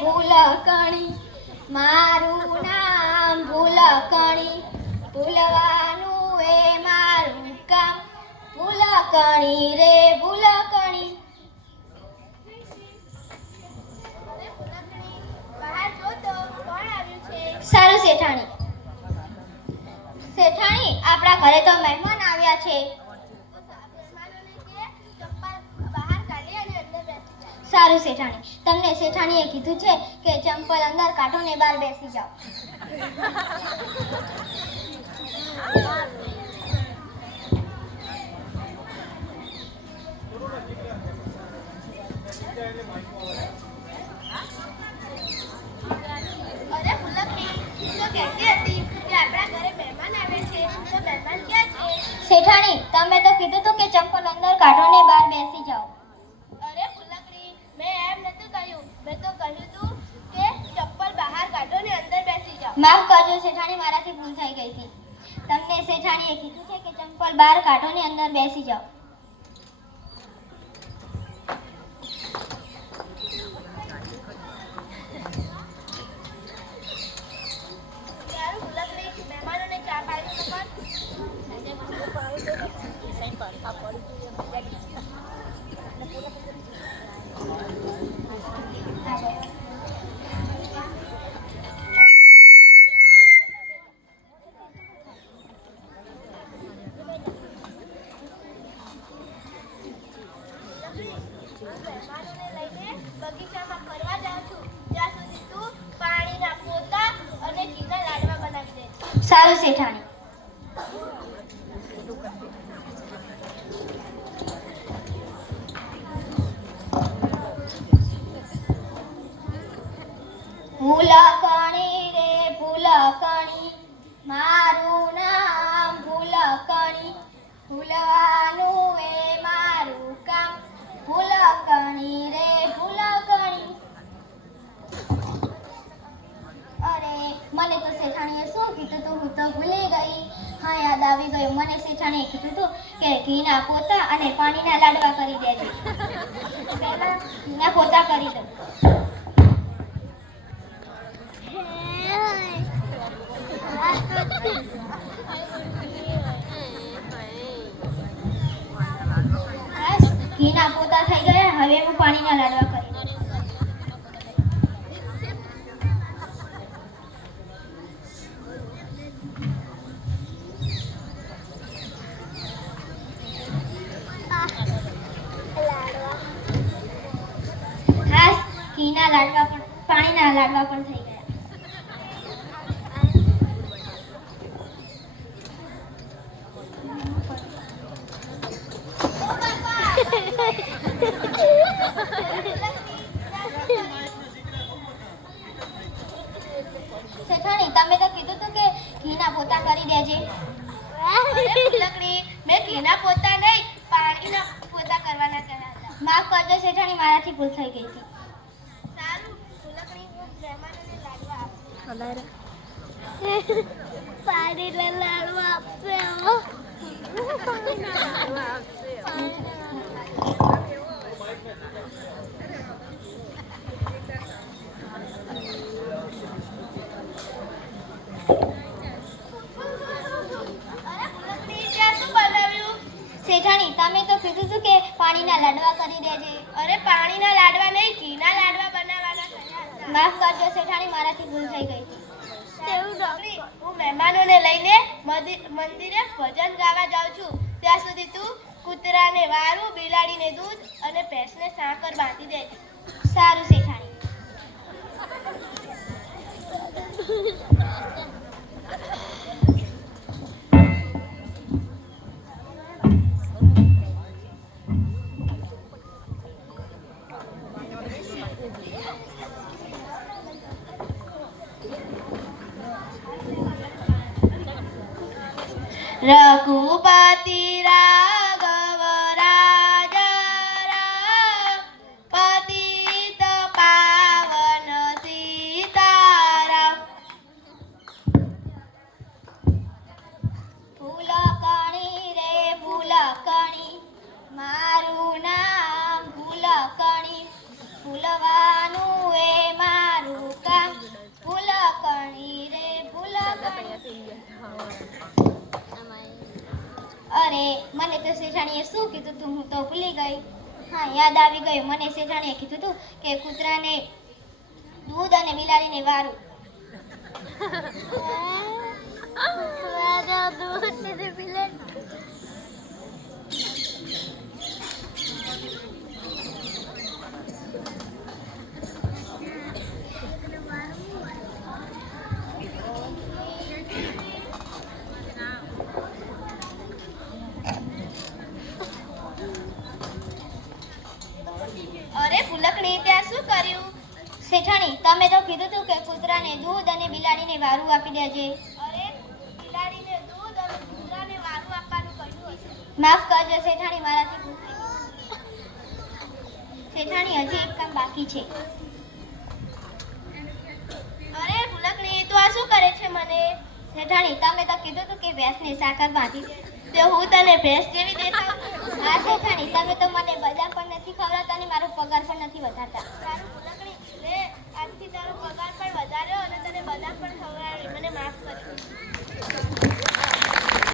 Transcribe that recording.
ભૂલકણી મારું નામ ભૂલકણી, ભૂલવાનું એ મારું કામ, ભૂલકણી રે ભૂલકણી. બહાર જો તો કોણ આવ્યું છે? સારું શેઠાણી. શેઠાણી, આપણા ઘરે તો મહેમાન આવ્યા છે. સારું શેઠાણી. તમને શેઠાણીએ કીધું છે કે ચંપલ અંદર કાઢો ને બહાર બેસી જાઓ. અરે ભૂલકણી, તો કહેતી હતી કે આપણા ઘરે મહેમાન આવે છે, તો મહેમાન ક્યાં છે? શેઠાણી, તમે તો કીધું હતું કે ચંપલ અંદર કાઢો ને બહાર બેસી જાઓ. અરે ભૂલકણી, મેં એમ નતું કહ્યું. મેં તો કહ્યું હતું કે ચપ્પલ બહાર કાઢો ને અંદર બેસી જાઓ. માફ કરજો શેઠાણી, મારાથી ભૂલ થઈ ગઈ હતી. તમને શેઠાણીએ કીધું છે કે ચંપલ બહાર કાઢો ને અંદર બેસી જાઓ. યાર ભૂલકણી, મહેમાનોને ચા પાણી તો કર. મહેમાનોને લઈને બગીચામાં ફરવા જાઉં છું. ત્યાં સુધી તું પાણીના પોતા અને ઘીના લાડવા બનાવી દે. સારું શેઠાણી. ભૂલકણી રે ભૂલકણી મારું નામ ભૂલકણી, ભૂલવાનું એ મારું કામ, ભૂલકણી રે ભૂલકણી. અરે મને તો શેઠાણીએ શું કીધું તું, હું તો ભૂલી ગઈ. હા, યાદ આવી ગયું. મને શેઠાણીએ કીધું તું કે ઘીના પોતા અને પાણીના લાડવા કરી દેજે. પહેલા ઘીના પોતા કરી દઉં. ઘીના પોતા થઈ ગયા. હવે હું પાણીના લાડવા કરી દઉં. હાસ, ઘીના લાડવા પણ પાણીના લાડવા પણ થઈ ગયા. શેઠાણી, તમે તો કીધું તું કે ઘીના પોતા કરી દેજે. અરે ભૂલકણી, મેં ઘીના પોતા નહીં, પાણીના પોતા કરવાના કહ્યા હતા. માફ કરજો શેઠાણી, મારાથી ભૂલ થઈ ગઈ હતી. સારું ભૂલકણી, હું મહેમાનોને લાડવા આપું. પાણીના લાડવા આપશે. શેઠાણી, તમે તો કીધું હતું કે પાણીના લાડવા કરી દેજે. અરે પાણીના લાડવા નહીં, ઘીના લાડવા બનાવવાના કહ્યા હતા. માફ કરજો શેઠાણી, મારાથી ભૂલ થઈ ગઈ હતી. ભૂલકણી, હું મહેમાનોને લઈને મંદિરે ભજન ગાવા જાઉં છું. ત્યાં સુધી તું કૂતરાને વારું, બિલાડીને દૂધ અને ભેંસને સાકર બાંધી દેજે. સારું શેઠાણી. રઘુપતિ રાઘવ રાજા રામ, પતિત પાવન સીતારામ. ભૂલકણી રે ભૂલકણી મારું નામ ભૂલકણી, ભૂલવાનું એ મારું અરે મને તો શેઠાણીએ શું કીધું તું હું તો ભૂલી ગઈ. હા યાદ આવી ગયું, મને શેઠાણીએ કીધું તું કે કૂતરાને દૂધ અને બિલાડીને વારું. અરે ફૂલકણી, ત્યાં શું કર્યું? શેઠાણી તમે તો કીધું તું કે કૂતરાને દૂધ અને બિલાડીને વારું આપી દેજે. અરે બિલાડીને દૂધ અને કૂતરાને વારું આપવાનું કહ્યું હશે. માફ કરજો શેઠાણી, મારાથી ભૂલ થઈ ગઈ. શેઠાણી હજી એક કામ બાકી છે. અરે ફૂલકણી, તું આ શું કરે છે મને? શેઠાણી તમે તો કીધું તું કે ભેંસને સાકર બાંધી દે. તે હું તને ભેંસ જેવી દેખાઉં છું? હા શેઠાણી તમે